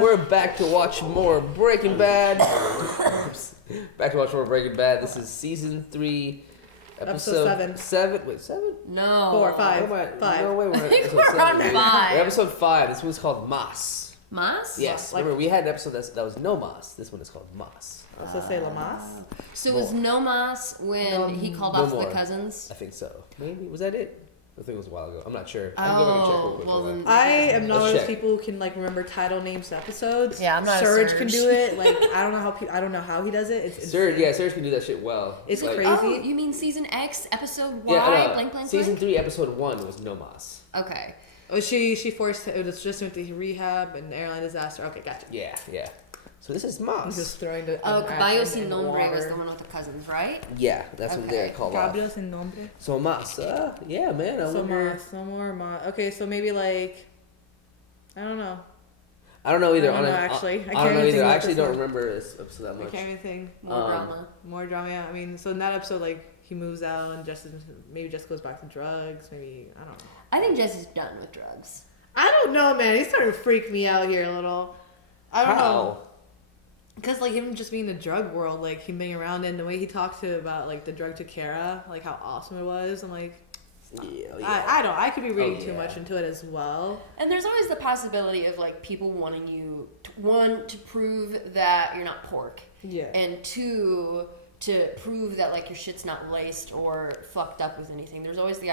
We're back to watch more Breaking Bad. Back to watch more Breaking Bad. This is season 3, episode 7. Wait, 7? No. 4, 5. Five. No way, we're on episode 7. We're on 5. We're episode 5. This one's called Mas. Mas? Yes. Remember, we had an episode that was no Mas. This one is called Mas. So say Lamas. So it was no Mas when he called off the cousins? I think so. Maybe. Was that it? I think it was a while ago. I'm not sure. Oh, I'm going to check real quick. well then, I am not one of those check. people who can like remember title names to episodes. Yeah, I'm not a Surge Surge. can do it. Like I don't know how he does it. It's Surge, yeah, Surge can do that shit well. It's like, crazy. Oh, you mean season X, episode Y, Yeah, blank, blank, season blank? 3, episode 1 was no Mas. Okay. Oh, she forced it was just went to rehab and airline disaster. Okay, gotcha. Yeah. So this is I'm Mas. just throwing the Oh, Caballo Sin in the Nombre was water. the one with the cousins, right? Yeah, that's what they're Okay. called. Caballo Sin Nombre. So Mas, yeah, man. I wonder. Some more. Okay, so maybe like I don't know. I don't know either. I don't know, I actually. I don't can't know even either. think I what actually this don't was. remember this episode that I much. can't even think. More drama. More drama. Yeah. I mean, so in that episode, like he moves out and maybe just goes back to drugs. Maybe I don't know. I think Jesse's done with drugs. I don't know, man. He's starting to freak me out here a little. I don't know. Because, like, him just being in the drug world, like, him being around it and the way he talked about, like, the drug to Kara, like, how awesome it was. I'm like, Yeah. I could be reading too yeah. much into it as well. And there's always the possibility of like people wanting you to prove that you're not pork, Yeah. and 2 to prove that like your shit's not laced or fucked up with anything. There's always the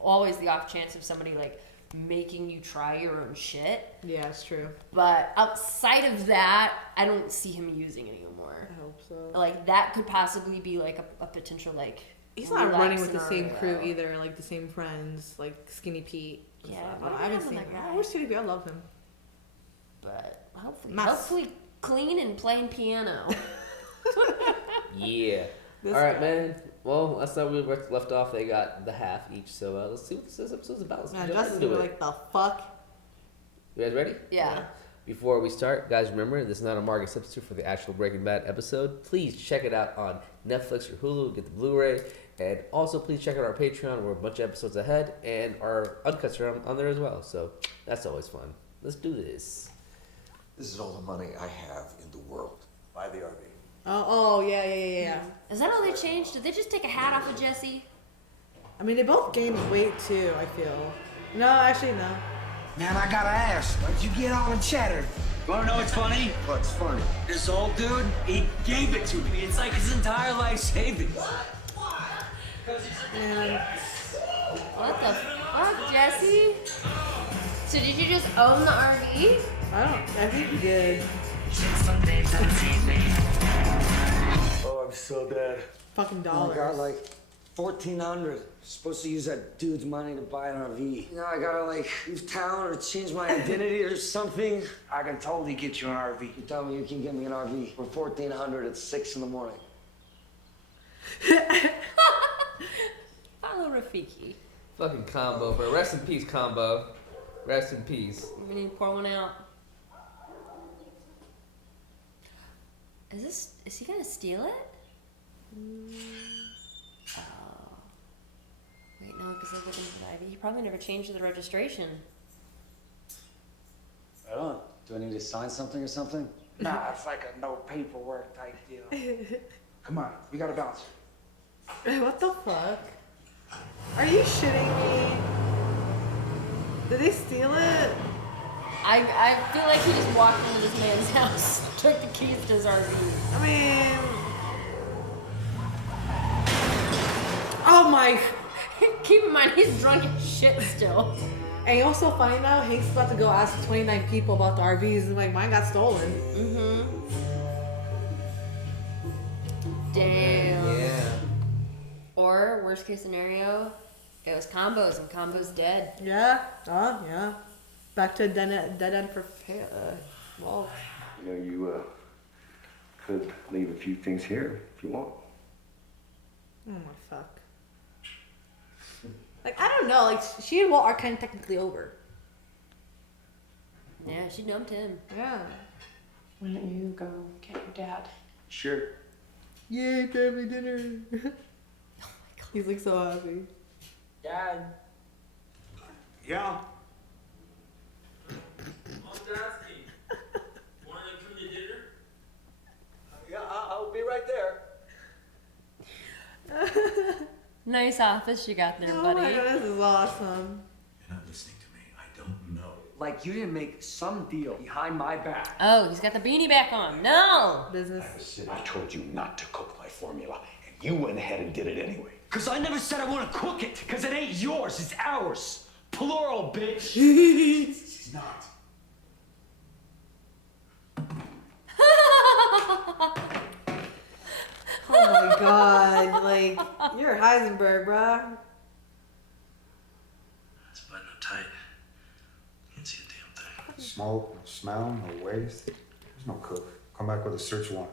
always the off chance of somebody like making you try your own shit. Yeah, it's true. But outside of that, I don't see him using it anymore. I hope so. Like that could possibly be like a potential like. He's not relapse running with the same scenario. crew either, like the same friends, like Skinny Pete. Yeah, So, what I haven't happened seen to him. that guy? Where's Skinny Pete? I love him. But Mas. hopefully clean and playing piano. Yeah. This All right, guy. man. Well, that's how we left off. They got the half each. So let's see what this episode's about. Let's Man, jump Justin's into it. like, the fuck? You guys ready? Yeah. Before we start, guys, remember this is not a market substitute for the actual Breaking Bad episode. Please check it out on Netflix or Hulu. Get the Blu-ray, and also please check out our Patreon. We're a bunch of episodes ahead, and our uncuts are on there as well. So that's always fun. Let's do this. This is all the money I have in the world. Buy the RV. Oh, yeah. Is that all they changed? Did they just take a hat off of Jesse? I mean, they both gained weight too, I feel. No, actually, no. Man, I gotta ask, where'd you get all the cheddar? You wanna know what's funny? What's funny? This old dude, he gave it to me. It's like his entire life savings. And What the fuck, Jesse? So did you just own the RV? I think he did. Oh, I'm so dead. Fucking Oh, dollars. I got like $1,400. Supposed to use that dude's money to buy an RV. You know, I gotta like leave town or change my identity or something. I can totally get you an RV. You tell me you can get me an RV for $1,400 at 6 in the morning. Follow Rafiki. Fucking combo, bro. Rest in peace, combo. Rest in peace. We need to pour one out. Is he gonna steal it? Oh. Wait, no, because they're looking for the ID. He probably never changed the registration. I don't. Do I need to sign something or something? Nah, it's like a no paperwork type deal. Come on, we gotta bounce. What the fuck? Are you shitting me? Did they steal it? I feel like he just walked into this man's house, took the keys to his RV. I mean... Oh my... Keep in mind, he's drunk as shit still. And you also find out Hank's about to go ask 29 people about the RVs and like, mine got stolen. Mm-hmm. Damn. Yeah. Or, worst case scenario, it was Combos and Combo's dead. Yeah. Yeah. Back to dead end for... well... You know, you could leave a few things here if you want. Oh my fuck. Like, I don't know, like, she and Walt are kind of technically over. Yeah, she dumped him. Yeah. Why don't you go get your dad? Sure. Yay, family dinner. He's like so happy. Dad. Yeah. Nice office you got there, Oh buddy. my god, this is awesome. You're not listening to me. I don't know. Like you didn't make some deal behind my back. Oh, he's got the beanie back on. No! Business. I told you not to cook my formula, and you went ahead and did it anyway. Cause I never said I wanna cook it, cause it ain't yours, it's ours. Plural, bitch. It's not. Oh my god, like, you're Heisenberg, bruh. It's buttoned up tight. Can't see a damn thing. Smoke, no smell, no waste. There's no cook. Come back with a search warrant.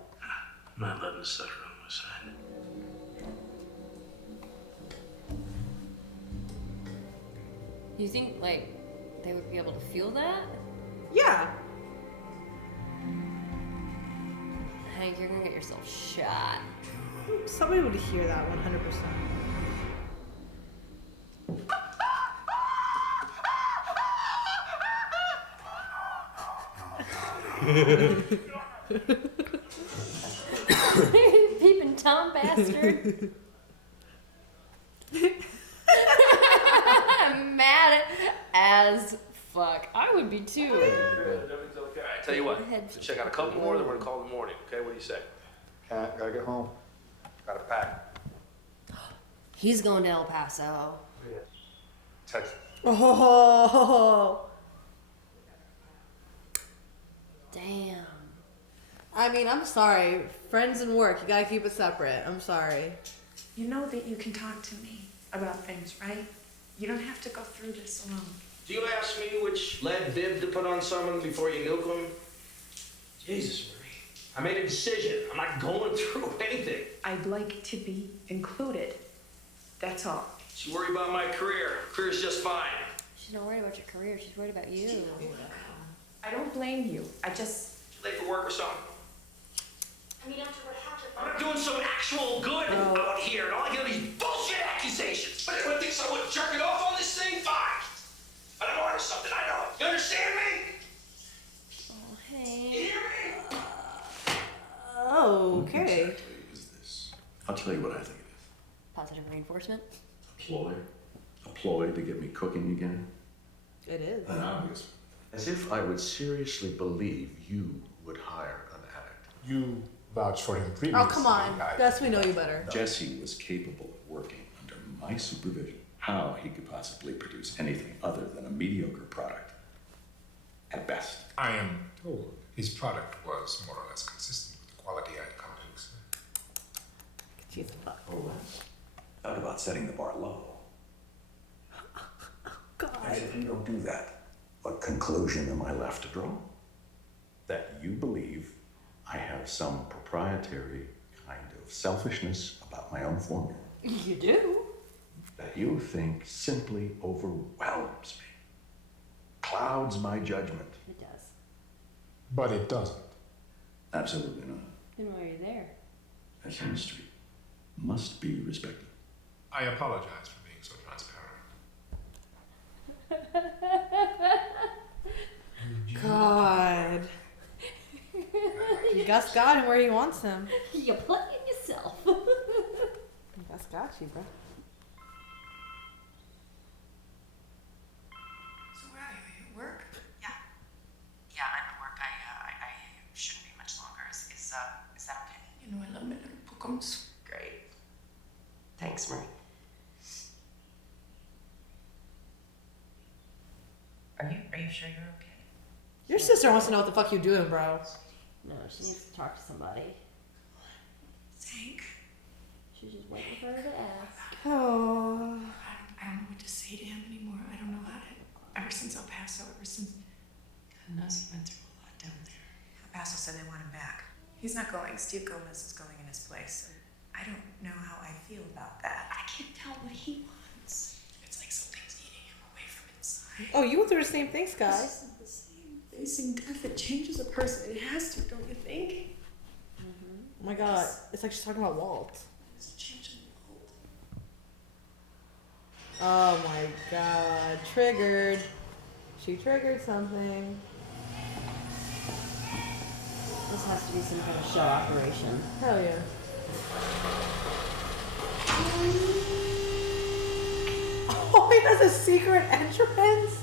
I'm not letting this sucker on my side. You think, like, they would be able to feel that? Yeah. Hank, you're gonna get yourself shot. Somebody would hear that 100%. Peeping Tom bastard. I'm mad as fuck. I would be too. Good. Everything's okay. All right, tell you what. So check out a couple more, then we're gonna call in the morning. Okay, what do you say? Can't, gotta get home. Gotta pack. He's going to El Paso. Texas. Oh. Damn. I mean, I'm sorry. Friends and work, you gotta keep it separate. I'm sorry. You know that you can talk to me about things, right? You don't have to go through this alone. Do you ask me which lead bib to put on someone before you nuke them? Jesus, Marie. I made a decision. I'm not going through anything. I'd like to be included. That's all. She's worried about my career. Career's just fine. She's not worried about your career. She's worried about you. I don't blame you. I just... Late for work or something? I mean, after what happened... I'm not doing some actual good out here, and all I get are these bullshit accusations. But everyone thinks I would jerk it off on this thing? Fine. But I'm onto something, I know. You understand me? Oh, You hey. hear me? Okay. What exactly is this? I'll tell you what I think it is. Positive reinforcement. A ploy? A ploy to get me cooking again? It is. An obvious. As if I would seriously believe you would hire an addict. You vouched for him previously. Oh, come on. Gus, we know you better. Jesse was capable of working under my supervision. How he could possibly produce anything other than a mediocre product, at best. I am told his product was more or less consistent with the quality I'd come to expect. Jesus fuck. Oh, talk about setting the bar low. God. And if you don't do that, what conclusion am I left to draw? That you believe I have some proprietary kind of selfishness about my own formula. You do? That you think simply overwhelms me, clouds my judgment. It does. But it doesn't. Absolutely not. Then why are you there? That chemistry must be respected. I apologize for being so transparent. God. Gus got him where he wants him. You're playing yourself. Gus got you, bro. So where are you? At work? Yeah. Yeah, I'm at work. I shouldn't be much longer. Is that okay? You know I love my little bookums. Great. Thanks, Marie. Are you sure you're okay? Your sister wants to know what the fuck you're doing, bro. No, she needs to talk to somebody. Tank. She's just waiting for her to ask. Oh. I don't know what to say to him anymore. I don't know how to... Ever since El Paso, ever since... God knows he went through a lot down there. El Paso said they want him back. He's not going. Steve Gomez is going in his place. I don't know how I feel about that. I can't tell what he wants. It's like something's eating him away from inside. Oh, you went through the same thing, Sky. This isn't the same. Facing death, it changes a person. It has to, don't you think? Oh my god. It's like she's talking about Walt. It's changing the world. Oh my god. Triggered. She triggered something. This has to be some kind of show operation. Hell yeah. Oh, he does a secret entrance?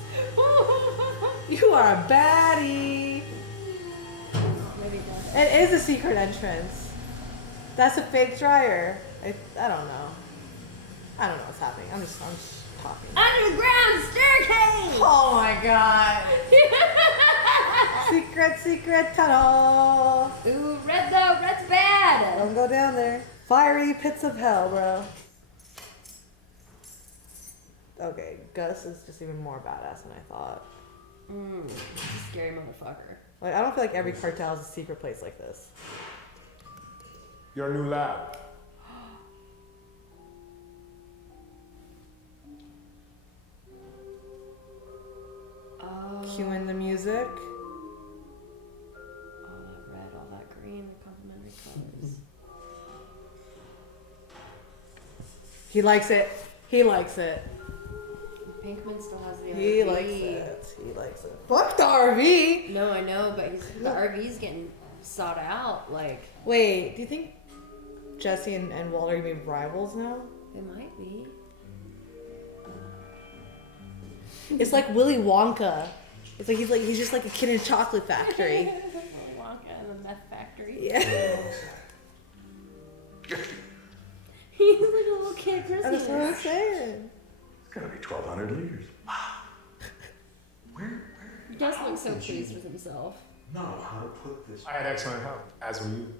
You are a baddie. It is a secret entrance. That's a fake dryer. I don't know. I don't know what's happening. I'm just talking. Underground staircase! Oh my god. Secret tunnel. Ooh, red though, red's bad. Don't go down there. Fiery pits of hell, bro. Okay, Gus is just even more badass than I thought. He's a scary motherfucker. Like, I don't feel like every cartel has a secret place like this. Your new lab. Cueing the music. All that red, all that green, the complementary colors. He likes it. He likes it. Pinkman still has the RV. He likes it. He likes it. Fuck the RV! No, I know, but the RV's getting sought out. Like, wait, do you think Jesse and Walt are gonna be rivals now? They might be. It's like Willy Wonka. It's like he's just like a kid in a chocolate factory. Wonka in a meth factory. Yeah. He's like a little kid Christmas. That's what I'm saying. It's gotta be 1,200 liters. He does look so pleased with himself. Know how to put this. I had excellent help, as were you.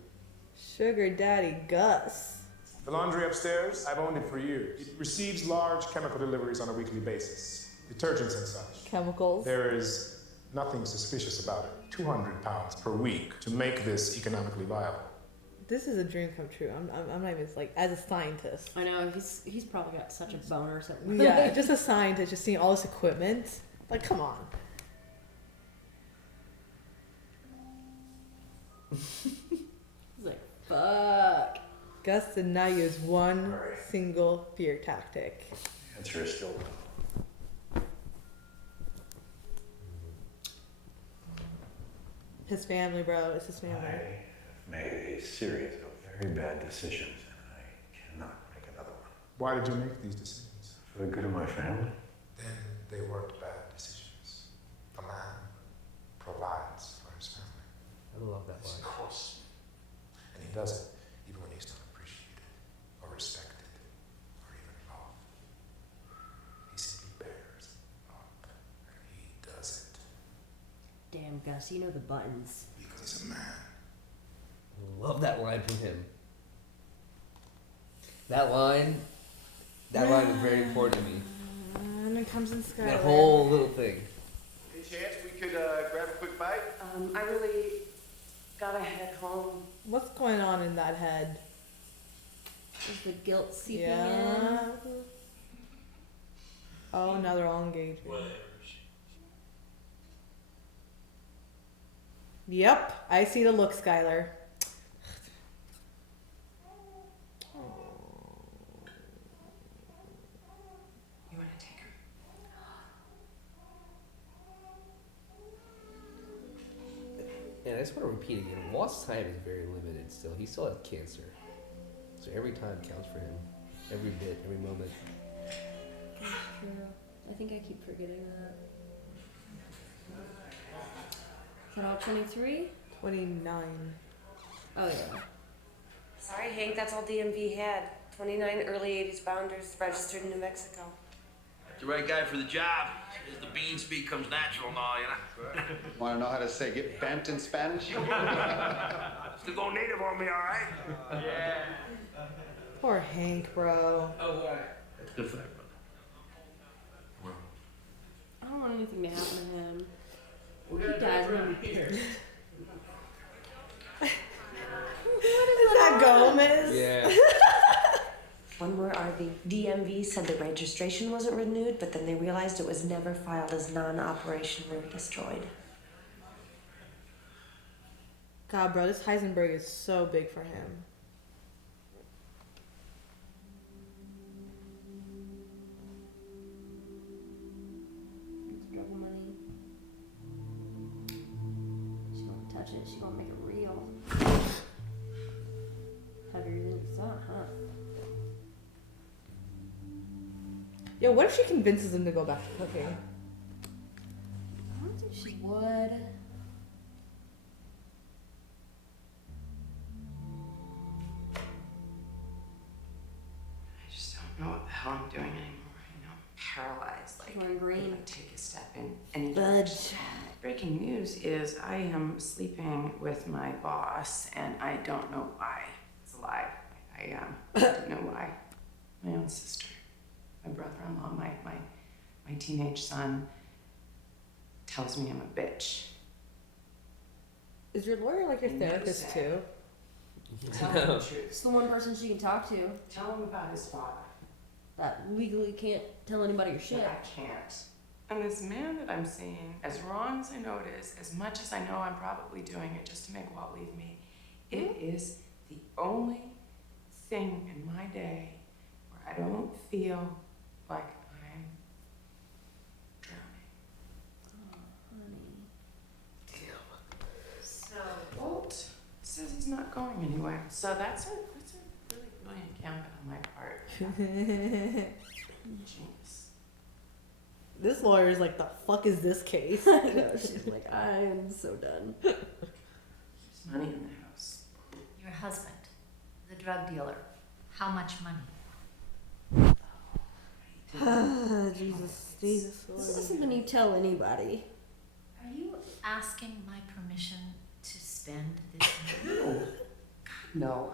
Sugar Daddy Gus. The laundry upstairs, I've owned it for years. It receives large chemical deliveries on a weekly basis. Detergents and such. Chemicals. There is nothing suspicious about it. 200 pounds per week to make this economically viable. This is a dream come true. I'm not even like as a scientist. I know he's probably got such a boner. Yeah, just a scientist, just seeing all this equipment. Like, come on. He's like, fuck. Gus did not use one single fear tactic. The answer is still no. His family, bro. It's his family. I have made a series of very bad decisions, and I cannot make another one. Why did you make these decisions? For the good of my family. Then they weren't bad decisions. A man provides for his family. I love that line. Of course. And he does it even when he's not appreciated or respected or even loved. He simply bears up and he does it. Damn, Gus, you know the buttons. Because he's a man. Love that line from him. That line was very important to me. And it comes in Skyler. That whole little thing. Any chance we could grab a quick bite? I really gotta head home. What's going on in that head? Is the guilt seeping Yeah. Oh, now they're all engaged. Yep, I see the look, Skyler. You wanna take her? And I just want to repeat again, Walt's time is very limited still. He still has cancer. So every time counts for him. Every bit, every moment. That's true. I think I keep forgetting that. Is that all 23? 29. Oh, yeah. Sorry, Hank, that's all DMV had. 29 early 80s bounders registered in New Mexico. The right guy for the job. As the bean speak comes natural and all, you know. Want to know how to say get bent in Spanish? Still go native on me, all right? Yeah. Poor Hank, bro. Oh, what? Good fact, brother. I don't want anything to happen to him. He dies when here. Is that Gomez? Yeah. One more RV. DMV said the registration wasn't renewed, but then they realized it was never filed as non-operational or destroyed. God, bro, this Heisenberg is so big for him. drug money. She won't touch it. She won't make it real. Heavier than you thought, huh? Yo, what if she convinces him to go back to cooking? I don't think she would. I just don't know what the hell I'm doing anymore, you know? Paralyzed, like, Going green. if I take a step in any Budge. direction. Breaking news is I am sleeping with my boss, and I don't know why. It's a lie. I don't know why. My own sister, my brother-in-law, my teenage son tells me I'm a bitch. Is your lawyer like your No therapist say. too? Tell him the truth. It's the one person she can talk to Tell him about his father. that legally can't tell anybody your shit. But I can't. And this man that I'm seeing, as wrong as I know it is, as much as I know I'm probably doing it just to make Walt leave me, it is the only thing in my day where I don't feel like I'm drowning. So Walt says he's not going anywhere. So that's a really brilliant gambit on my part. Genius. This lawyer is like, the fuck is this case? I know, she's like, I am so done. There's money in the house. Your husband, the drug dealer. How much money? Jesus, Jesus. This isn't something you tell anybody. Are you asking my permission to spend this money? No,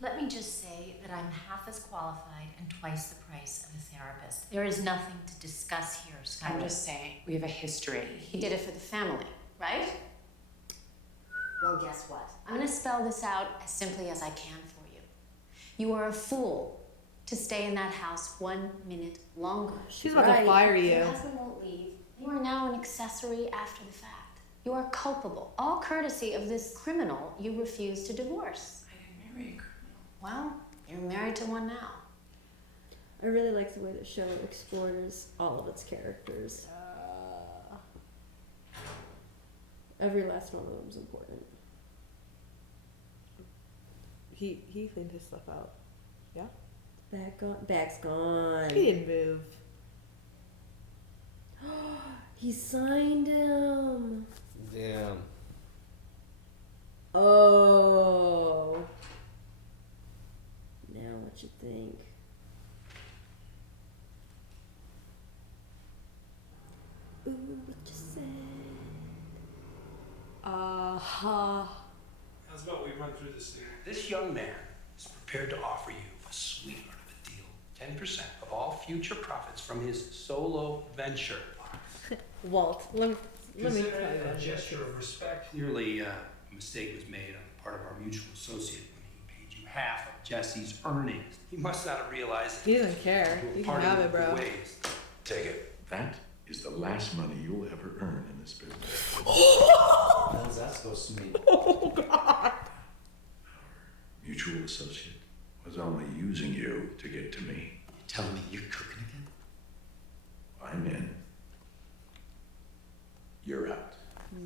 Let me just say that I'm half as qualified and twice the price of a therapist. There is nothing to discuss here, Skyler. I'm just saying, we have a history. He did it for the family, right? Well, guess what? I'm gonna spell this out as simply as I can for you. You are a fool to stay in that house 1 minute longer. She's about to fire you. Your husband won't leave. You are now an accessory after the fact. You are culpable, all courtesy of this criminal you refuse to divorce. I didn't marry a criminal. Well, you're married to one now. I really like the way the show explores all of its characters. Every last one of them is important. He cleaned his stuff out. Yeah? Bag's gone. He didn't move. He signed him. Damn. Oh. Now what you think? Ooh, what you said? How's about we run through this thing? This young man is prepared to offer you a sweetheart of a deal. 10% of all future profits from his solo venture. Walt, let me tell Consider you it a about gesture of respect. Clearly, a mistake was made on the part of our mutual associate when he paid you half of Jesse's earnings. He must not have realized He doesn't care. You can have it, bro. Take it. That is the last money you'll ever earn in this business. How's that supposed to mean? Oh, God. Mutual associate was only using you to get to me. You telling me you're cooking again? I'm in. You're out.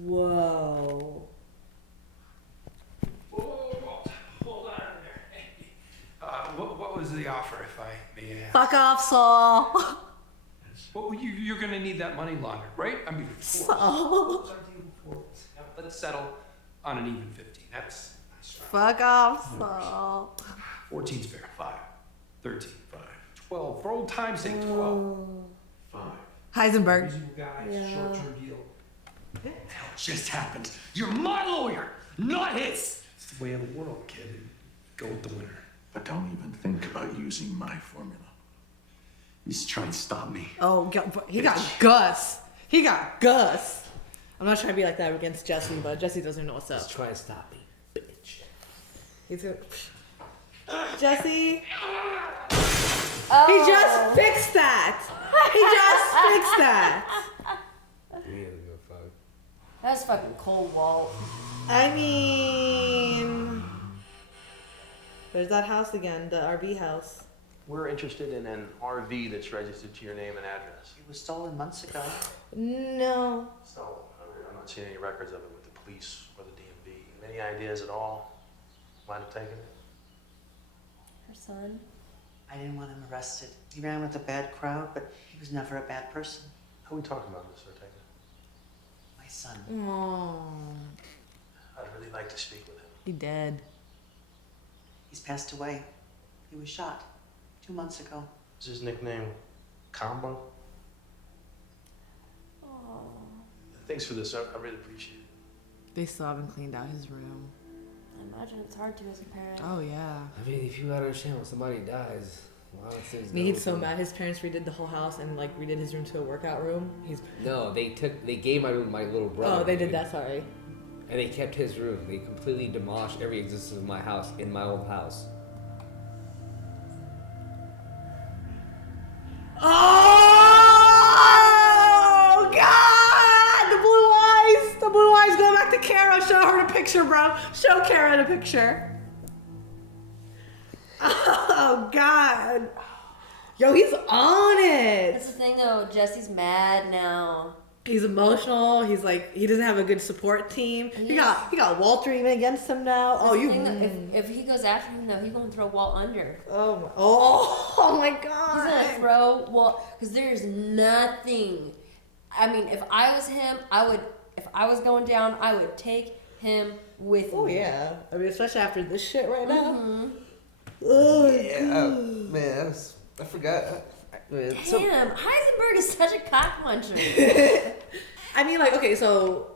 Whoa. Whoa, hold on there. Hey, what was the offer, if I may ask? Fuck off, Saul. Well, you're gonna need that money longer, right? I mean, Saul. let's settle on an even 15. That's nice. Fuck off, Saul. 14's fair. 5. 13. 5. 12. For old time's sake, 12. 5. Heisenberg. Reasonable guy, Yeah. short-term deal. What the hell just happened? You're my lawyer, not his! It's the way of the world, kid. Go with the winner. But don't even think about using my formula. He's trying to stop me. Oh, he got Gus. He got Gus. I'm not trying to be like that against Jesse, but Jesse doesn't know what's up. Just try and stop me, bitch. He's gonna... Jesse. He just fixed that. He just fixed that. He doesn't give a fuck. That's fucking cold, Walt. I mean, there's that house again, the RV house. We're interested in an RV that's registered to your name and address. It was stolen months ago. No. So, I'm not seeing any records of it with the police or the DMV. Any ideas at all? Might have taken it? Her son. I didn't want him arrested. He ran with a bad crowd, but he was never a bad person. Who are we talking about, Mr. Ortega? My son. Aww. I'd really like to speak with him. He dead. He's passed away. He was shot 2 months ago. Is his nickname Combo? Thanks for this. I really appreciate it. They still haven't cleaned out his room. I imagine it's hard to as a parent. Oh yeah. I mean, if you gotta understand when somebody dies, a lot of things. I mean, he's so mad. His parents redid the whole house and like redid his room to a workout room. No, they gave my room to my little brother. Oh, they did that. Sorry. And they kept his room. They completely demolished every existence of my house in my old house. Oh God! The blue eyes. Go back to Kara. Show her the picture, bro. Show Kara the picture. Oh God. Yo, he's on it. That's the thing though, Jesse's mad now. He's emotional. He's like, he doesn't have a good support team. He got Walter even against him now. That's the thing though, if he goes after him though, he's gonna throw Walt under. Oh my God. He's gonna throw Walt, because there's nothing. I mean, if I was him, if I was going down, I would take him with me. Oh yeah. I mean, especially after this shit right now. Mm-hmm. Oh yeah, man, I forgot. Damn, Heisenberg is such a cock puncher. I mean, like, okay, so,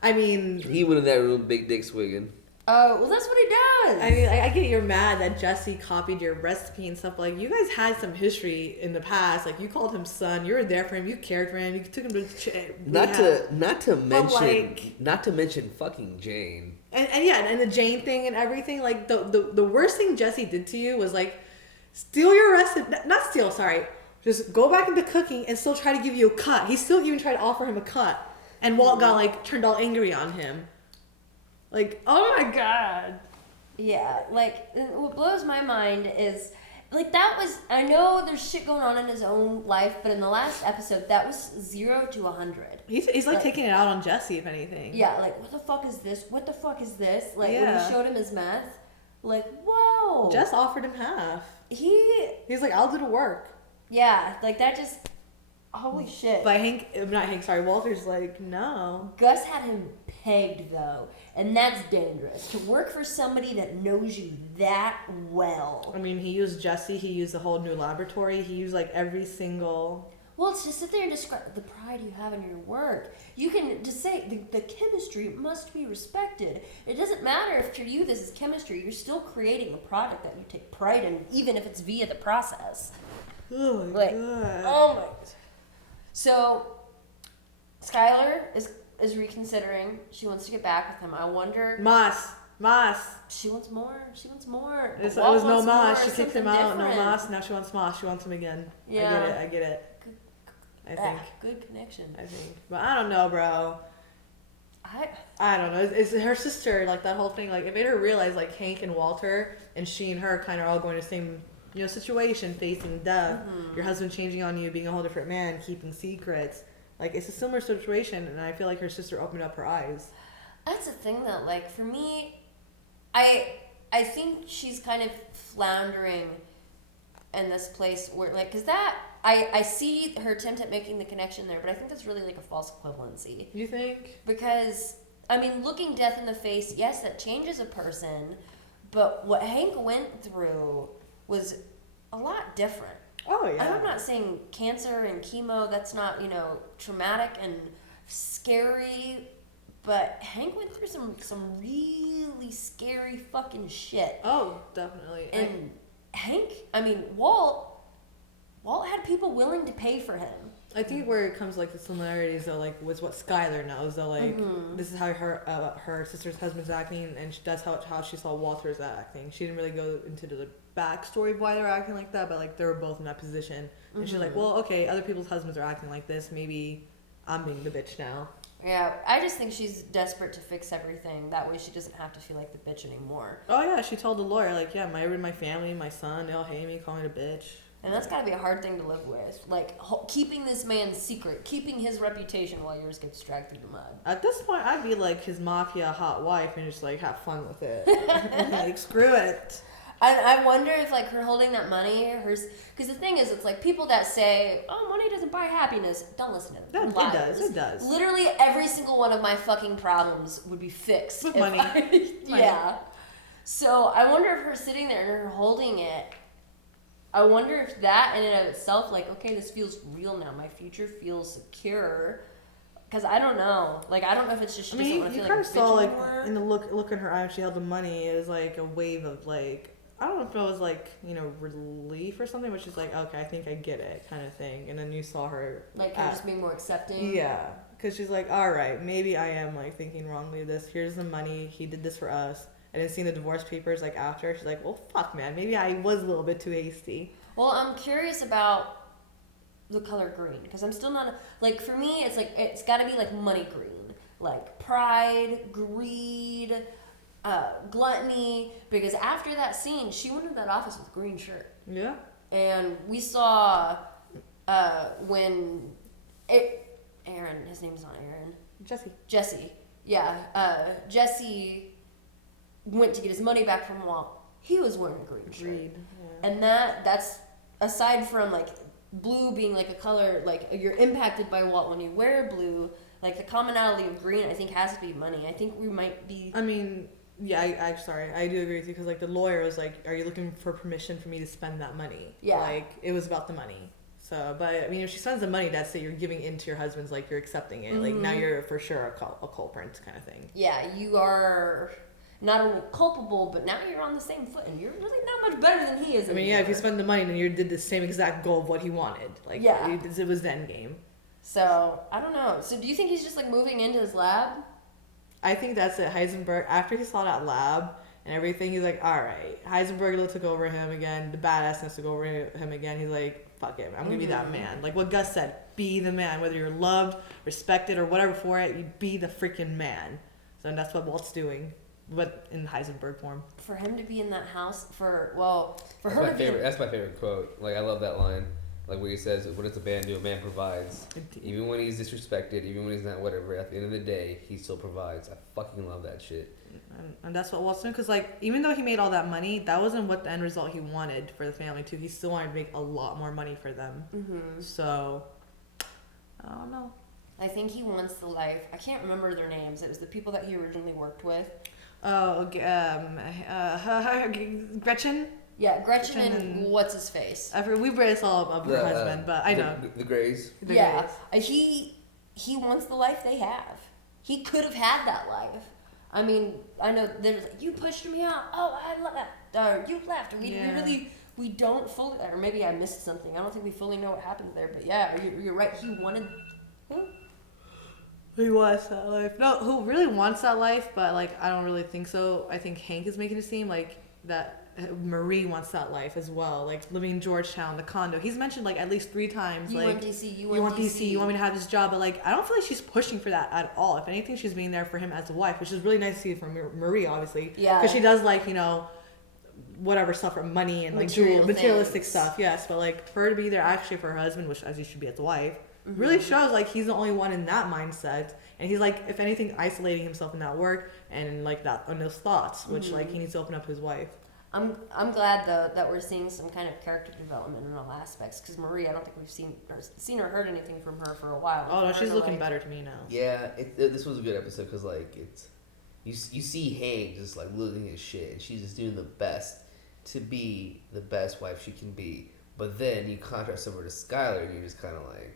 I mean... He went in that room, big dick swigging. Oh, well, that's what he does. I mean, I get you're mad that Jesse copied your recipe and stuff. Like, you guys had some history in the past. Like, you called him son. You were there for him. You cared for him. You took him to... Not to mention fucking Jane. And the Jane thing and everything. Like, the worst thing Jesse did to you was, like, steal your recipe. Not steal, sorry. Just go back into cooking and still try to give you a cut. He still even tried to offer him a cut. And Walt got, like, turned all angry on him. Like, oh my God. Yeah, like, what blows my mind is, like, that was, I know there's shit going on in his own life, but in the last episode, that was 0 to 100. He's like taking it out on Jesse, if anything. Yeah, like, what the fuck is this? What the fuck is this? Like, when Yeah. he showed him his meth, like, whoa. Jess offered him half. He's like, I'll do the work. Yeah, like, that just, holy shit. But Walter's like, no. Gus had him pegged, though, and that's dangerous. To work for somebody that knows you that well. I mean, he used Jesse, he used the whole new laboratory, he used, like, every single... Well, it's just sit there and describe the pride you have in your work. You can just say the chemistry must be respected. It doesn't matter if to you this is chemistry. You're still creating a product that you take pride in, even if it's via the process. Oh my God. Oh my. So, Skyler is reconsidering. She wants to get back with him. I wonder. Mas. She wants more. It was no Mas. She kicked him out. No Mas. Now she wants Mas. She wants him again. Yeah. I get it. I think. Good connection. I think. But I don't know, bro. I don't know. It's her sister, like, that whole thing, like, it made her realize, like, Hank and Walter and she and her kind of all going to the same, situation, facing death. Mm-hmm. Your husband changing on you, being a whole different man, keeping secrets. Like, it's a similar situation, and I feel like her sister opened up her eyes. That's the thing, though. Like, for me, I think she's kind of floundering in this place where, like, because that, I see her attempt at making the connection there, but I think that's really, like, a false equivalency. You think? Because, I mean, looking death in the face, yes, that changes a person, but what Hank went through was a lot different. Oh, yeah. And I'm not saying cancer and chemo, that's not, traumatic and scary, but Hank went through some really scary fucking shit. Oh, definitely. And Walt had people willing to pay for him. I think where it comes, like, the similarities, though, like, was what Skyler knows, though, like, this is how her sister's husband's acting, and that's how she saw Walter's acting. She didn't really go into the backstory of why they were acting like that, but, like, they were both in that position. And she's like, well, okay, other people's husbands are acting like this, maybe I'm being the bitch now. Yeah, I just think she's desperate to fix everything. That way she doesn't have to feel like the bitch anymore. Oh, yeah, she told the lawyer, like, yeah, my family, my son, they all hate me, call me a bitch. And that's got to be a hard thing to live with. Like, keeping this man's secret, keeping his reputation while yours gets dragged through the mud. At this point, I'd be like his mafia hot wife and just, like, have fun with it. Like, screw it. I wonder if like her holding that money, because the thing is, it's like people that say, "Oh, money doesn't buy happiness." Don't listen to them. It does. It does. Literally every single one of my fucking problems would be fixed with if money. Yeah. So I wonder if her sitting there and her holding it. I wonder if that in and of itself, like, okay, this feels real now. My future feels secure. Because I don't know. Like, I don't know if it's just she doesn't want to feel like a bitch saw, like, anymore. in the look in her eye when she held the money, it was like a wave of, like, I don't know if it was, like, you know, relief or something, but she's like, okay, I think I get it, kind of thing. And then you saw her. Like, her just being more accepting? Yeah. Because she's like, all right, maybe I am, like, thinking wrongly of this. Here's the money. He did this for us. And then seeing the divorce papers, like, after, she's like, well, fuck, man. Maybe I was a little bit too hasty. Well, I'm curious about the color green. Because I'm still not... Like, for me, it's like, it's got to be, like, money green. Like, pride, greed, gluttony. Because after that scene, she went into that office with a green shirt. Yeah. And we saw when... Aaron, his name's not Aaron. Jesse. Yeah. Jesse went to get his money back from Walt. He was wearing a green shirt. Yeah. And that's aside from like blue being like a color, like you're impacted by Walt when you wear blue, like the commonality of green I think has to be money. I think we might be... I mean, yeah, I sorry, I do agree with you because like the lawyer was like, are you looking for permission for me to spend that money? Yeah. Like it was about the money. So, but I mean, if she spends the money, that's it. You're giving in to your husband's, like you're accepting it. Like now you're for sure a culprit kind of thing. Yeah, you are not only culpable, but now you're on the same foot, and you're really not much better than he is. I mean, yeah, if you spend the money, then you did the same exact goal of what he wanted. Like, yeah, it was the end game. So I don't know. So do you think he's just like moving into his lab? I think that's it. Heisenberg, after he saw that lab and everything, he's like, all right. Heisenberg took over him again. The badassness took over him again. He's like, fuck it, I'm gonna be that man. Like what Gus said, be the man. Whether you're loved, respected, or whatever for it, you be the freaking man. So and that's what Walt's doing, but in Heisenberg form. For him to be in that house, for her to be... That's my favorite quote. Like I love that line. Like where he says, "What does a man do? A man provides." Even when he's disrespected, even when he's not whatever. At the end of the day, he still provides. I fucking love that shit. And that's what Walt's doing, because like even though he made all that money, that wasn't what the end result he wanted for the family too. He still wanted to make a lot more money for them. So I don't know. I think he wants the life. I can't remember their names. It was the people that he originally worked with. Oh, Gretchen. Yeah, Gretchen and what's his face. We barely saw of her husband, but I know the Greys. Yeah, he wants the life they have. He could have had that life. I mean, I know there's like, you pushed me out. Oh, I left. Or you left. We don't fully, or maybe I missed something. I don't think we fully know what happens there. But yeah, you're right. He wanted. He wants that life. No, who really wants that life? But like, I don't really think so. I think Hank is making it seem like that. Marie wants that life as well, like living in Georgetown, the condo. He's mentioned like at least 3 times. You like, want DC, you want DC, you want me to have this job, but like I don't feel like she's pushing for that at all. If anything, she's being there for him as a wife, which is really nice to see from Marie, obviously. Yeah. Because she does like whatever stuff for money and like materialistic stuff. Yes, but like for her to be there actually for her husband, which as you should be as a wife, really shows like he's the only one in that mindset, and he's like if anything isolating himself in that work and like that on those thoughts, which like he needs to open up to his wife. I'm glad though that we're seeing some kind of character development in all aspects, because Marie, I don't think we've seen or heard anything from her for a while. Oh no, she's looking better to me now. Yeah, this was a good episode because like you see Hank just like losing his shit, and she's just doing the best to be the best wife she can be. But then you contrast over to Skyler, and you're just kind of like,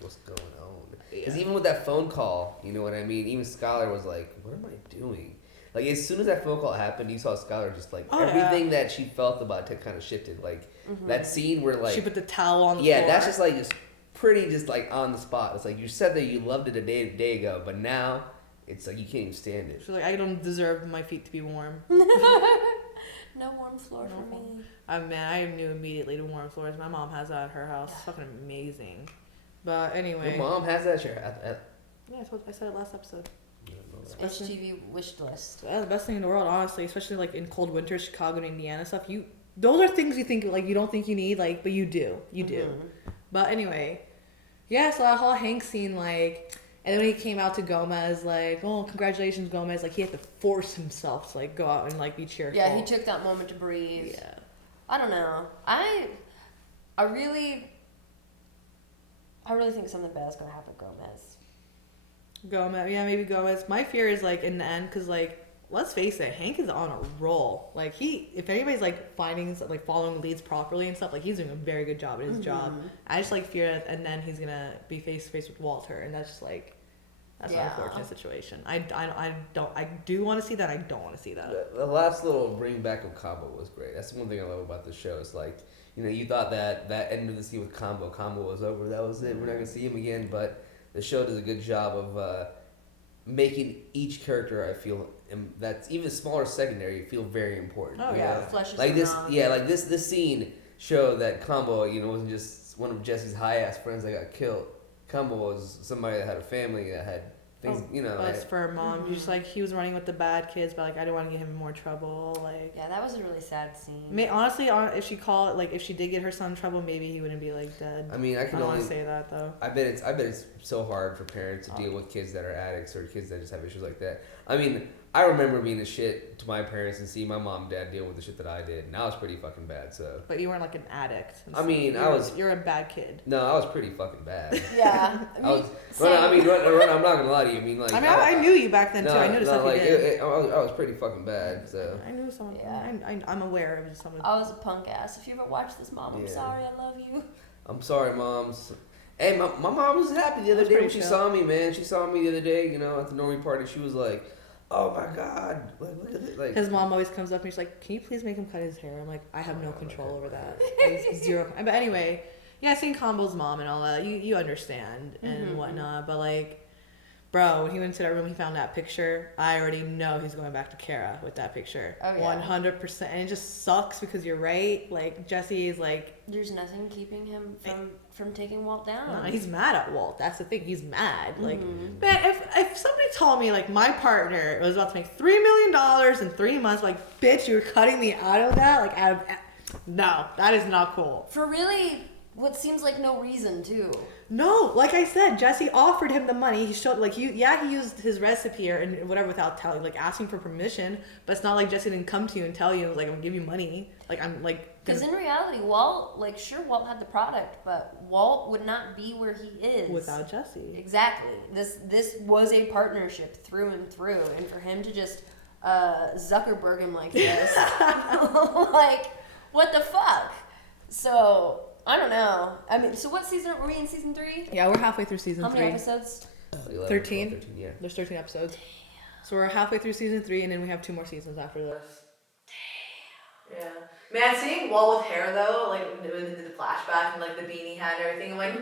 what's going on? Because even with that phone call, you know what I mean. Even Skyler was like, what am I doing? Like, as soon as that phone call happened, you saw Skylar just, like, everything that she felt about it kind of shifted. Like, that scene where, like... She put the towel on the floor. Yeah, that's just, like, just pretty just, like, on the spot. It's like, you said that you loved it a day ago, but now it's like you can't even stand it. She's like, I don't deserve my feet to be warm. No warm floor for me. Man, I knew immediately the warm floors. My mom has that at her house. It's fucking amazing. But anyway... Your mom has that at Yeah, I said it last episode. HGV wish list. Yeah, the best thing in the world, honestly, especially like in cold winter, Chicago and Indiana stuff. Those are things you think like you don't think you need, like, but you do. But anyway, yeah. So that whole Hank scene, like, And then when he came out to Gomez, like, oh, congratulations, Gomez, like, he had to force himself to, like, go out and, like, be cheerful. Yeah, he took that moment to breathe. Yeah. I don't know. I really think something bad is going to happen to Gomez. Gomez, yeah, maybe Gomez. My fear is, like, in the end, because, like, let's face it, Hank is on a roll. Like, if anybody's, like, following leads properly and stuff, like, he's doing a very good job at his job. I just, like, fear that, and then he's going to be face to face with Walter, and that's just, like, that's an unfortunate situation. I do want to see that. I don't want to see that. The last little bring back of Combo was great. That's the one thing I love about the show. It's like, you know, you thought that end of the scene with Combo was over. That was it. We're not going to see him again, but the show does a good job of making each character, I feel, that's even smaller secondary, feel very important. Oh yeah, fleshes like this. out. Yeah, like this scene showed that Combo, you know, wasn't just one of Jesse's high ass friends that got killed. Combo was somebody that had a family that had things, you know. That's for a mom. Just like he was running with the bad kids, but like I didn't want to get him in more trouble. Like yeah, that was a really sad scene. Honestly, if she did get her son in trouble, maybe he wouldn't be like dead. I mean, I don't want to say that though. I bet it's so hard for parents to deal with kids that are addicts or kids that just have issues like that. I mean, I remember being a shit to my parents and seeing my mom and dad deal with the shit that I did, and I was pretty fucking bad. So. But you weren't like an addict. I mean, You're a bad kid. No, I was pretty fucking bad. Yeah. I'm not gonna lie to you. I mean, like. I knew you back then too. I noticed stuff you did. I was pretty fucking bad. So. I knew someone. Yeah. I'm aware of someone. I was a punk ass. If you ever watch this, Mom, I'm sorry. I love you. I'm sorry, Moms. Hey, my mom was happy the other day when she saw me, man. She saw me the other day, you know, at the Normie party. She was like, "Oh my God!" Like his mom always comes up and she's like, "Can you please make him cut his hair?" I'm like, "I have no control over that." Zero. But anyway, yeah, seeing Combo's mom and all that, you understand and whatnot. But like, bro, when he went to that room, he found that picture. I already know he's going back to Kara with that picture. Oh yeah, 100%. And it just sucks because you're right. Like Jesse is like, there's nothing keeping him from taking Walt down. No, he's mad at Walt. That's the thing. He's mad. Like, man, if somebody told me like my partner was about to make $3 million in 3 months, like, bitch, you're cutting me out of that. Like, no, that is not cool. For really, what seems like no reason too. No, like I said, Jesse offered him the money. He showed he used his recipe and whatever without telling, like asking for permission. But it's not like Jesse didn't come to you and tell you like I'm gonna give you money. Like I'm like. Because in reality, Walt had the product, but Walt would not be where he is without Jesse. Exactly. This was a partnership through and through, and for him to just Zuckerberg him like this, like what the fuck? So. I don't know. I mean, so what season were we in? Season 3? Yeah, we're halfway through season 3. How many episodes? 13. 13, yeah. There's 13 episodes. So we're halfway through season 3, and then we have 2 more seasons after this. Damn. Yeah. Man, seeing Walt with hair though, like in the flashback and like the beanie hat and everything, I'm like,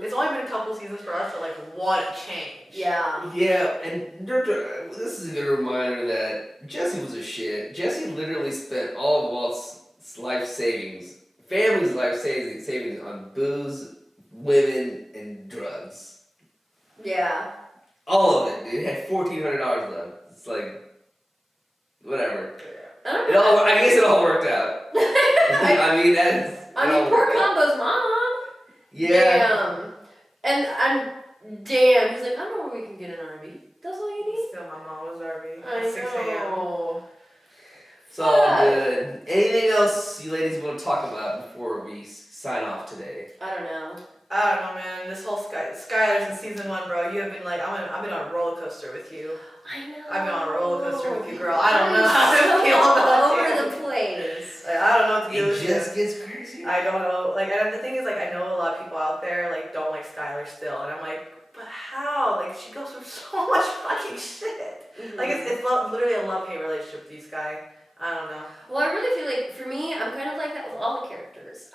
it's only been a couple seasons for us, but like, what a change. Yeah. Yeah, and this is a good reminder that Jesse was a shit. Jesse literally spent all of Walt's life savings. Family's life savings on booze, women, and drugs. Yeah. All of it, dude. He had $1,400 left. It's like, whatever. I guess it all worked out. I mean, poor Combo's mom. Yeah. Damn. And damn. He's like, I know where we can get an RV. That's all you need. Still, my mom was RV. I know. It's all good. Anything else you ladies want to talk about before we sign off today? I don't know, man. This whole Skyler since season 1, bro. You have been like, I've been on a roller coaster with you. I know. I've been on a roller coaster with you, girl. I don't know how to feel about all you. over the place. Like, I don't know what to do with It just gets crazy. I don't know. Like, and the thing is, like, I know a lot of people out there like don't like Skyler still, and I'm like, but how? Like, she goes through so much fucking shit. Like, it's literally a love-hate relationship with these guys. I don't know. Well, I really feel like, for me, I'm kind of like that with all the characters.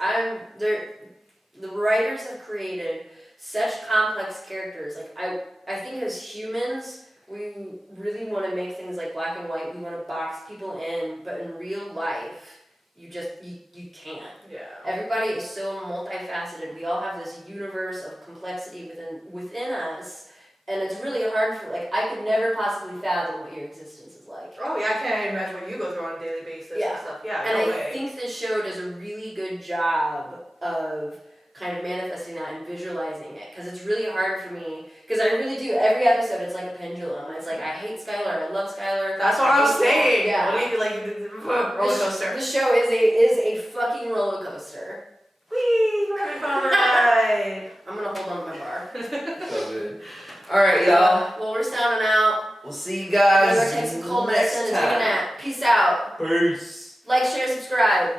The writers have created such complex characters. Like, I think as humans, we really want to make things like black and white. We want to box people in, but in real life, you can't. Yeah. Everybody is so multifaceted. We all have this universe of complexity within us, and it's really hard for, like, I could never possibly fathom what your existence is like. Oh yeah, I can't even imagine what you go through on a daily basis and stuff. Yeah, and no I way. think this show does a really good job of kind of manifesting that and visualizing it, because it's really hard for me, because I really do, every episode it's like a pendulum. It's like, I hate Skyler, I love Skyler. That's what I was saying. Yeah. What do you like, roller coaster? The show is a fucking roller coaster. Whee! We're having fun on the ride. I'm gonna hold on to my bar. So good. All right, y'all. Well, we're sounding out. We'll see you guys We're gonna take some cold next medicine and take a time. nap. Peace out. Peace. Like, share, subscribe.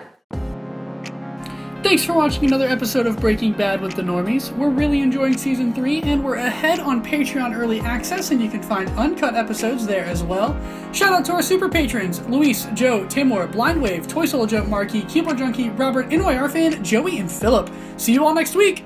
Thanks for watching another episode of Breaking Bad with the Normies. We're really enjoying Season 3, and we're ahead on Patreon Early Access, and you can find uncut episodes there as well. Shout out to our super patrons, Luis, Joe, Timor, Blindwave, Toy Soldier, Marky, Keyboard Junkie, Robert, NYR Fan, Joey, and Philip. See you all next week!